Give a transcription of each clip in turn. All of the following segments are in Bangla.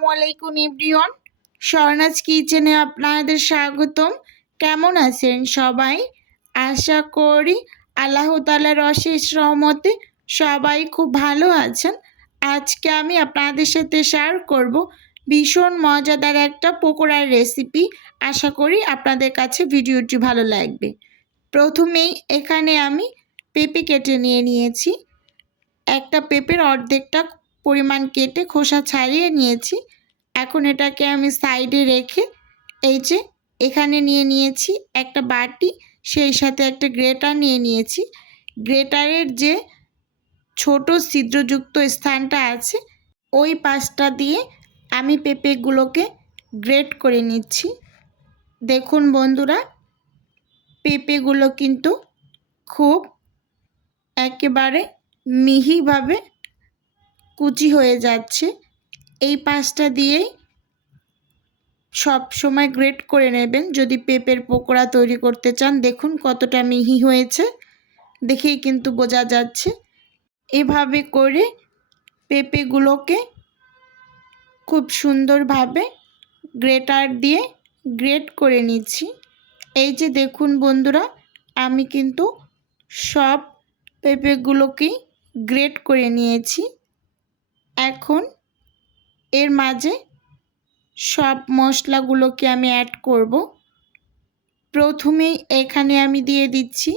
আসসালামু আলাইকুম ইব্রিয়ন স্বর্ণাজ কিচেনে আপনাদের স্বাগতম। কেমন আছেন সবাই? আশা করি আল্লাহ তালার অশেষ রহমতে সবাই খুব ভালো আছেন। আজকে আমি আপনাদের সাথে শেয়ার করব ভীষণ মজাদার একটা পকোড়ার রেসিপি আশা করি আপনাদের কাছে ভিডিওটি ভালো লাগবে। প্রথমেই এখানে আমি পেঁপে কেটে নিয়ে নিয়েছি। একটা পেঁপের অর্ধেকটা পরিমাণ কেটে খোসা ছাড়িয়ে নিয়েছি। এখন এটাকে আমি সাইডে রেখে এই যে এখানে নিয়ে নিয়েছি একটা বাটি, সেই সাথে একটা গ্রেটার নিয়ে নিয়েছি। গ্রেটারের যে ছোট ছিদ্রযুক্ত স্থানটা আছে, ওই পাশটা দিয়ে আমি পেঁপেগুলোকে গ্রেট করে নিচ্ছি। দেখুন বন্ধুরা, পেঁপেগুলো কিন্তু খুব একেবারে মিহিভাবে কুচি হয়ে যাচ্ছে। এই পাশটা দিয়েই সব সময় গ্রেট করে নেবেন। যদি পেঁপের পকোড়া তৈরি করতে চান, দেখুন কতটা মিহি হয়েছে। দেখেই কিন্তু বোঝা যাচ্ছে। এভাবে করে পেঁপেগুলোকে খুব সুন্দরভাবে গ্রেটার দিয়ে গ্রেট করে নিচ্ছি। এই যে দেখুন বন্ধুরা, আমি কিন্তু সব পেঁপেগুলোকেই গ্রেট করে নিয়েছি। এখন এর মাঝে সব মশলাগুলোকে আমি অ্যাড করব। প্রথমেই এখানে আমি দিয়ে দিচ্ছি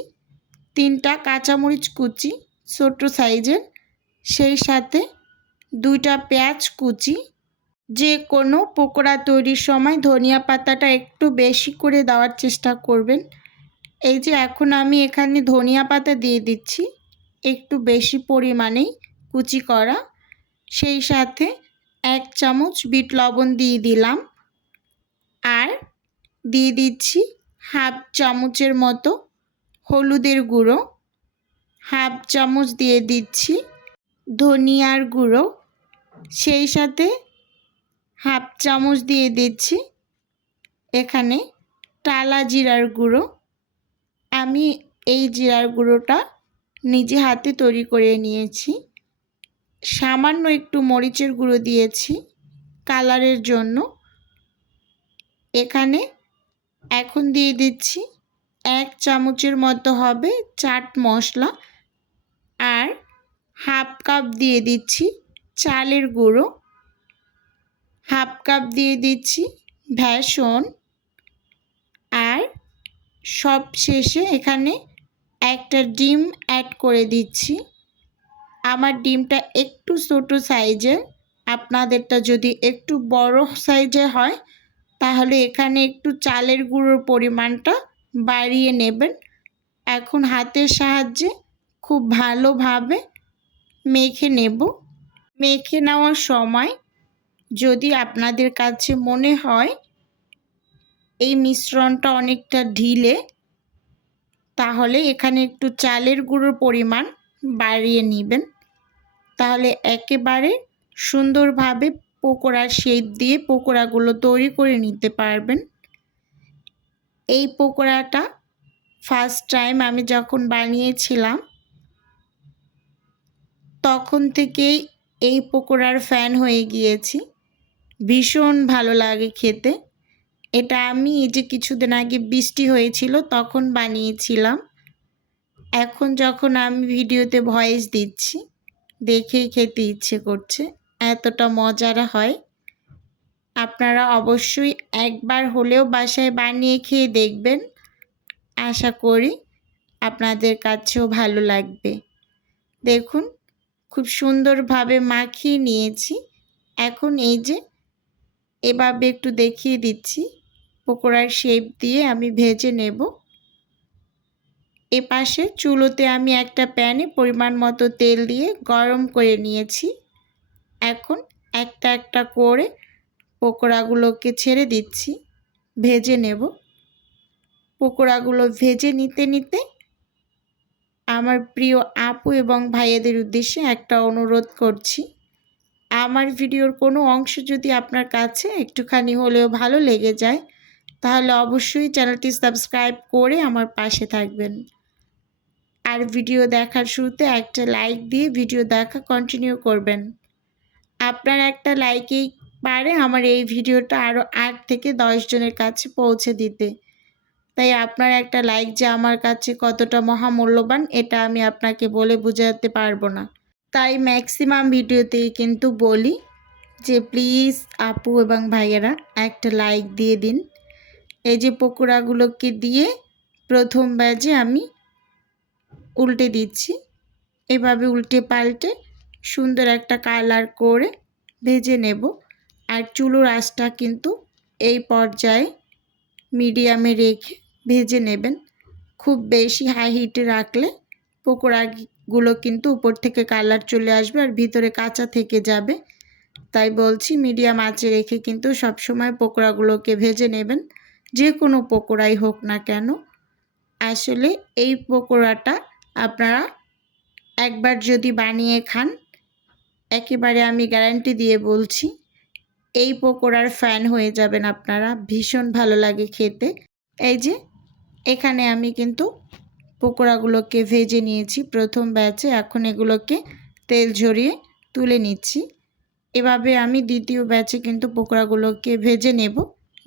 তিনটা কাঁচামরিচ কুচি ছোট সাইজের, সেই সাথে দুইটা পেঁয়াজ কুচি। যে কোনো পকোড়া তৈরির সময় ধনিয়া পাতাটা একটু বেশি করে দেওয়ার চেষ্টা করবেন। এই যে এখন আমি এখানে ধনিয়া পাতা দিয়ে দিচ্ছি, একটু বেশি পরিমাণেই কুচি করা। সেই সাথে এক চামচ বিট লবণ দিয়ে দিলাম। আর দিয়ে দিচ্ছি হাফ চামচের মতো হলুদের গুঁড়ো। হাফ চামচ দিয়ে দিচ্ছি ধনিয়ার গুঁড়ো। সেই সাথে হাফ চামচ দিয়ে দিচ্ছি এখানে টালা জিরার গুঁড়ো। আমি এই জিরার গুঁড়োটা নিজে হাতে তৈরি করে নিয়েছি। সামান্য একটু মরিচের গুঁড়ো দিয়েছি কালারের জন্য। এখানে এখন দিয়ে দিচ্ছি এক চামচের মতো হবে চাট মশলা আর হাফ কাপ দিয়ে দিচ্ছি চালের গুঁড়ো। হাফ কাপ দিয়ে দিচ্ছি ভ্যাসন আর সব শেষে এখানে একটা ডিম অ্যাড করে দিচ্ছি। আমার ডিমটা একটু ছোটো সাইজের, আপনাদেরটা যদি একটু বড় সাইজে হয়, তাহলে এখানে একটু চালের গুঁড়োর পরিমাণটা বাড়িয়ে নেবেন। এখন হাতের সাহায্যে খুব ভালোভাবে মেখে নেব। মেখে নেওয়ার সময় যদি আপনাদের কাছে মনে হয় এই মিশ্রণটা অনেকটা ঢিলে, তাহলে এখানে একটু চালের গুঁড়োর পরিমাণ বাড়িয়ে নেবেন। তাহলে একেবারে সুন্দরভাবে পকোড়ার শেপ দিয়ে পকোড়াগুলো তৈরি করে নিতে পারবেন। এই পকোড়াটা ফার্স্ট টাইম আমি যখন বানিয়েছিলাম, তখন থেকেই এই পকোড়ার ফ্যান হয়ে গিয়েছি। ভীষণ ভালো লাগে খেতে। এটা আমি এই যে কিছুদিন আগে বৃষ্টি হয়েছিল তখন বানিয়েছিলাম। এখন যখন আমি ভিডিওতে ভয়েস দিচ্ছি দেখেই খেতে ইচ্ছে করছে। এতটা মজার হয়। আপনারা অবশ্যই একবার হলেও বাসায় বানিয়ে খেয়ে দেখবেন। আশা করি আপনাদের কাছেও ভালো লাগবে। দেখুন, খুব সুন্দরভাবে মাখিয়ে নিয়েছি। এখন এই যে এভাবে একটু দেখিয়ে দিচ্ছি। পকোড়ার শেপ দিয়ে আমি ভেজে নেব। এপাশে চুলোতে আমি একটা প্যানে পরিমাণ মতো তেল দিয়ে গরম করে নিয়েছি। এখন একটা একটা করে পকোড়াগুলোকে ছেড়ে দিচ্ছি। ভেজে নেব। পকোড়াগুলো ভেজে নিতে নিতে আমার প্রিয় আপু এবং ভাইয়েদের উদ্দেশ্যে একটা অনুরোধ করছি। আমার ভিডিওর কোনো অংশ যদি আপনার কাছে একটুখানি হলেও ভালো লেগে যায়, তাহলে অবশ্যই চ্যানেলটি সাবস্ক্রাইব করে আমার পাশে থাকবেন। আর ভিডিও দেখার শুরুতে একটা লাইক দিয়ে ভিডিও দেখা কন্টিনিউ করবেন। আপনার একটা লাইকেই পারে আমার এই ভিডিওটা আরও আট থেকে দশ জনের কাছে পৌঁছে দিতে। তাই আপনার একটা লাইক যে আমার কাছে কতটা মহামূল্যবান, এটা আমি আপনাকে বলে বোঝাতে পারব না। তাই ম্যাক্সিমাম ভিডিওতেই কিন্তু বলি যে প্লিজ আপু এবং ভাইয়েরা একটা লাইক দিয়ে দিন। এই যে পকোড়াগুলোকে দিয়ে প্রথম ব্যাজে আমি উল্টে দিচ্ছি। এভাবে উল্টে পাল্টে সুন্দর একটা কালার করে ভেজে নেব। আর চুলোর আঁচটা কিন্তু এই পর্যায়ে মিডিয়ামে রেখে ভেজে নেবেন। খুব বেশি হাই হিটে রাখলে পকোড়াগুলো কিন্তু উপর থেকে কালার চলে আসবে আর ভিতরে কাঁচা থেকে যাবে। তাই বলছি মিডিয়াম আঁচে রেখে কিন্তু সবসময় পকোড়াগুলোকে ভেজে নেবেন। যে কোনো পকোড়াই হোক না কেন। আসলে এই পকোড়াটা আপনারা একবার যদি বানিয়ে খান, একেবারে আমি গ্যারান্টি দিয়ে বলছি, এই পকোড়ার ফ্যান হয়ে যাবেন আপনারা, ভীষণ ভালো লাগে খেতে। এই যে, এখানে আমি কিন্তু পকোড়াগুলোকে ভেজে নিয়েছি, প্রথম ব্যাচে এখন এগুলোকে তেল ঝরিয়ে তুলে নিচ্ছি। এভাবে আমি দ্বিতীয় ব্যাচে কিন্তু পকোড়াগুলোকে ভেজে নেব,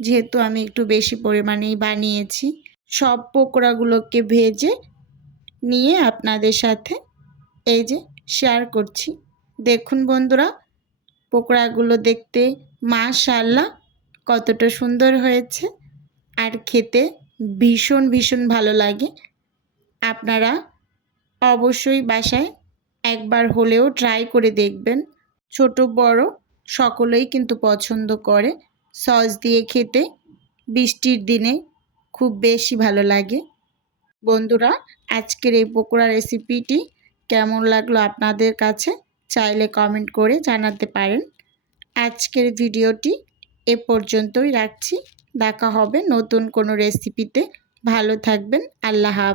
যেহেতু আমি একটু বেশি পরিমাণেই বানিয়েছি। সব পকোড়াগুলোকে ভেজে নিয়ে আপনাদের সাথে এই যে শেয়ার করছি। দেখুন বন্ধুরা, পকোড়াগুলো দেখতে মা মাশাল্লাহ কতটা সুন্দর হয়েছে আর খেতে ভীষণ ভীষণ ভালো লাগে। আপনারা অবশ্যই বাসায় একবার হলেও ট্রাই করে দেখবেন। ছোট, বড় সকলেই কিন্তু পছন্দ করে। সস দিয়ে খেতে বৃষ্টির দিনে খুব বেশি ভালো লাগে। বন্ধুরা, আজকের এই পকোড়া রেসিপিটি কেমন লাগল আপনাদের কাছে চাইলে কমেন্ট করে জানাতে পারেন। আজকের ভিডিওটি এ পর্যন্তই রাখছি। দেখা হবে নতুন কোনো রেসিপিতে ভালো থাকবেন। আল্লাহ হাফ